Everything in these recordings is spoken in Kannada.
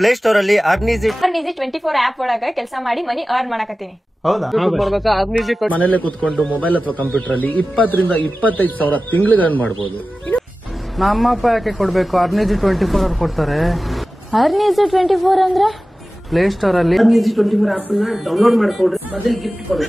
ಪ್ಲೇ ಸ್ಟೋರ್ ಅಲ್ಲಿ ಅರ್ನಿಜಿ 24 ಆಪ್ ಒಳಗ ಕೆಲಸ ಮಾಡಿ ಮನಿ ಅರ್ನ್ ಮಾಡಕತ್ತೀನಿ. ಹೌದಾ? ಮನೇಲೆ ಕುತ್ಕೊಂಡು ಮೊಬೈಲ್ ಅಥವಾ ಕಂಪ್ಯೂಟರ್ ಅಲ್ಲಿ 20 ರಿಂದ 25 ಸಾವಿರ ತಿಂಗಳಿಗೆ ಅರ್ನ್ ಮಾಡಬಹುದು. ನಮ್ಮ ಅಪ್ಪ ಯಾಕೆ ಕೊಡ್ಬೇಕು? ಅರ್ನಿಜಿ 24 ಅವ್ರು ಕೊಡ್ತಾರೆ. ಅರ್ನಿಜಿ 24 ಅಂದ್ರೆ ಪ್ಲೇ ಸ್ಟೋರ್ ಅಲ್ಲಿ ಅರ್ನಿಜಿ 24 ಆಪ್ ನ ಡೌನ್ಲೋಡ್ ಮಾಡ್ಕೊಡ್ರಿ, ಬದಲು ಗಿಫ್ಟ್ ಕೊಡಿ.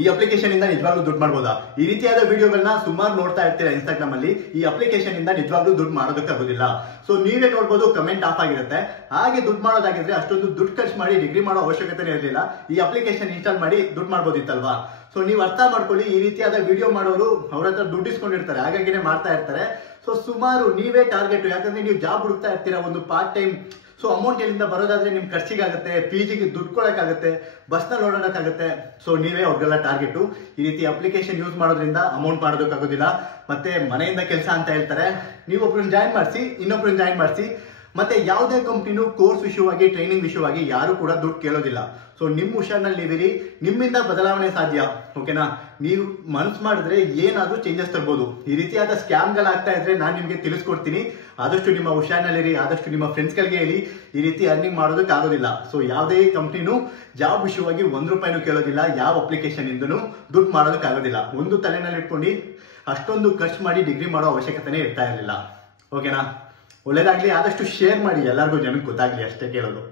ಈ ಅಪ್ಲಿಕೇಶನ್ ಇಂದ ನಿಜವಾಗ್ಲೂ ದುಡ್ಡು ಮಾಡಬಹುದಾ? ಈ ರೀತಿಯಾದ ವಿಡಿಯೋಗಳನ್ನ ಸುಮಾರು ನೋಡ್ತಾ ಇರ್ತೀರಾ ಇನ್ಸ್ಟಾಗ್ರಾಮ್ ಅಲ್ಲಿ. ಈ ಅಪ್ಲಿಕೇಶನ್ ಇಂದ ನಿಜವಾಗ್ಲೂ ದುಡ್ಡು ಮಾಡೋದಕ್ಕಾಗೋದಿಲ್ಲ. ಸೊ ನೀವೇ ನೋಡ್ಬೋದು, ಕಮೆಂಟ್ ಆಫ್ ಆಗಿರುತ್ತೆ. ಹಾಗೆ ದುಡ್ಡು ಮಾಡೋದಾಗಿದ್ರೆ ಅಷ್ಟೊಂದು ದುಡ್ಡು ಖರ್ಚು ಮಾಡಿ ಡಿಗ್ರಿ ಮಾಡೋ ಅವಶ್ಯಕತೆ ಇರಲಿಲ್ಲ. ಈ ಅಪ್ಲಿಕೇಶನ್ ಇನ್ಸ್ಟಾಲ್ ಮಾಡಿ ದುಡ್ಡು ಮಾಡ್ಬೋದಿತ್ತಲ್ವಾ? ಸೊ ನೀವು ಅರ್ಥ ಮಾಡ್ಕೊಳ್ಳಿ, ಈ ರೀತಿಯಾದ ವಿಡಿಯೋ ಮಾಡೋರು ಅವ್ರ ಹತ್ರ ದುಡ್ಡು ಇಸ್ಕೊಂಡಿರ್ತಾರೆ, ಹಾಗಾಗಿನೇ ಮಾಡ್ತಾ ಇರ್ತಾರೆ. ಸೊ ಸುಮಾರು ನೀವೇ ಟಾರ್ಗೆಟ್, ಯಾಕಂದ್ರೆ ನೀವು ಜಾಬ್ ಹುಡುಕ್ತಾ ಇರ್ತೀರಾ ಒಂದು ಪಾರ್ಟ್ ಟೈಮ್. ಸೊ ಅಮೌಂಟ್ ಎಲ್ಲಿಂದ ಬರೋದಾದ್ರೆ ನಿಮ್ ಖರ್ಚಿಗಾಗುತ್ತೆ, PGಗೆ ದುಡ್ಡು ಕೊಡಕ್ಕಾಗತ್ತೆ, ಬಸ್ನಲ್ಲಿ ಓಡಾಡಕ್ಕಾಗತ್ತೆ. ಸೊ ನೀವೇ ಅವ್ರಿಗೆಲ್ಲ ಟಾರ್ಗೆಟ್. ಈ ರೀತಿ ಅಪ್ಲಿಕೇಶನ್ ಯೂಸ್ ಮಾಡೋದ್ರಿಂದ ಅಮೌಂಟ್ ಮಾಡೋದಕ್ಕಾಗೋದಿಲ್ಲ. ಮತ್ತೆ ಮನೆಯಿಂದ ಕೆಲಸ ಅಂತ ಹೇಳ್ತಾರೆ. ನೀವೊಬ್ರನ್ನ ಜಾಯಿನ್ ಮಾಡಿಸಿ, ಇನ್ನೊಬ್ರನ್ನ ಜಾಯಿನ್ ಮಾಡಿಸಿ. ಮತ್ತೆ ಯಾವುದೇ ಕಂಪ್ನಿನೂ ಕೋರ್ಸ್ ವಿಷಯವಾಗಿ, ಟ್ರೈನಿಂಗ್ ವಿಷಯವಾಗಿ ಯಾರು ಕೂಡ ದುಡ್ಡು ಕೇಳೋದಿಲ್ಲ. ಸೊ ನಿಮ್ ಹುಷಾರ್ನಲ್ಲಿ ನೀವಿರಿ, ನಿಮ್ಮಿಂದ ಬದಲಾವಣೆ ಸಾಧ್ಯ. ಓಕೆನಾ? ನೀವು ಮನ್ಸು ಮಾಡಿದ್ರೆ ಏನಾದ್ರೂ ಚೇಂಜಸ್ ತರ್ಬೋದು. ಈ ರೀತಿಯಾದ ಸ್ಕ್ಯಾಮ್ಗಳಾಗ್ತಾ ಇದ್ರೆ ನಾನು ನಿಮ್ಗೆ ತಿಳಿಸ್ಕೊಡ್ತೀನಿ. ಆದಷ್ಟು ನಿಮ್ಮ ಹುಷಾರ್ನಲ್ಲಿರಿ, ಆದಷ್ಟು ನಿಮ್ಮ ಫ್ರೆಂಡ್ಸ್ಗಳಿಗೆ ಹೇಳಿ. ಈ ರೀತಿ ಅರ್ನಿಂಗ್ ಮಾಡೋದಕ್ಕಾಗೋದಿಲ್ಲ. ಸೊ ಯಾವುದೇ ಕಂಪ್ನಿನೂ ಜಾಬ್ ವಿಷಯವಾಗಿ 1 ರೂಪಾಯಿನೂ ಕೇಳೋದಿಲ್ಲ. ಯಾವ ಅಪ್ಲಿಕೇಶನ್ ಇಂದನೂ ದುಡ್ಡು ಮಾಡೋದಕ್ಕಾಗೋದಿಲ್ಲ. ಒಂದು ತಲೆನಲ್ಲಿ ಇಟ್ಕೊಂಡು ಅಷ್ಟೊಂದು ಖರ್ಚು ಮಾಡಿ ಡಿಗ್ರಿ ಮಾಡೋ ಅವಶ್ಯಕತೆನೇ ಇರ್ತಾ ಇರಲಿಲ್ಲ. ಓಕೆನಾ? ಒಳ್ಳೇದಾಗ್ಲಿ. ಆದಷ್ಟು ಶೇರ್ ಮಾಡಿ, ಎಲ್ಲರಿಗೂ ಜನಕ್ಕೆ ಗೊತ್ತಾಗ್ಲಿ, ಅಷ್ಟೇ ಕೇಳೋದು.